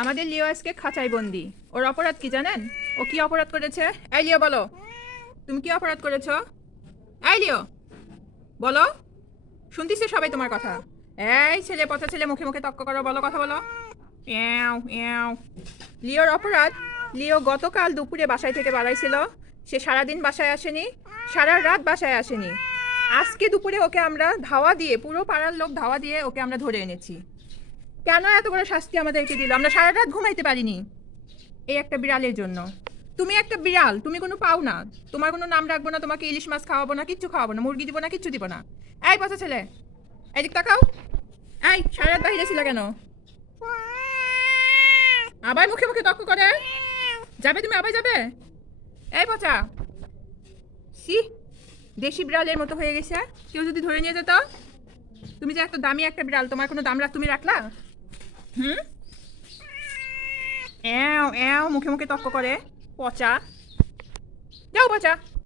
আমাদের লিও আজকে খাঁচাই বন্দি। ওর অপরাধ কি জানেন? ও কি অপরাধ করেছে? এই লিও বলো, তুমি কি অপরাধ করেছো? এই লিও বলো, শুনতেছে সবাই তোমার কথা। এই ছেলে পচা ছেলে, মুখে মুখে তক্ক করো, বলো, কথা বলো। এও এও লিওর অপরাধ, লিও গতকাল দুপুরে বাসায় থেকে বাড়াইছিল। সে সারাদিন বাসায় আসেনি, সারা রাত বাসায় আসেনি। আজকে দুপুরে ওকে আমরা ধাওয়া দিয়ে, পুরো পাড়ার লোক ধাওয়া দিয়ে ওকে আমরা ধরে এনেছি। কেন এত বড় শাস্তি আমাদেরকে দিল? আমরা সারা রাত ঘুমাইতে পারিনি এই একটা বিড়ালের জন্য। তুমি একটা বিড়াল, তুমি কোনো পাও না। তোমার কোনো নাম রাখবো না, তোমাকে ইলিশ মাছ খাওয়াবো না, কিচ্ছু খাওয়াবো না, মুরগি দিব না, কিচ্ছু দিব না। এই পচা ছেলে, এদিক তাকাও। এই সারা রাত বাহিরে ছিল কেন? আবার মুখে মুখে তর্ক করে। যাবে তুমি, আবার যাবে? এই পচা, সি, দেশি বিড়ালের মতো হয়ে গেছে। কেউ যদি ধরে নিয়ে যেত? তুমি যে এত দামি একটা বিড়াল, তোমার কোনো দাম তুমি রাখলা? হুম, এও এও মুখে মুখে তর্ক করে। পচা, যাও পচা।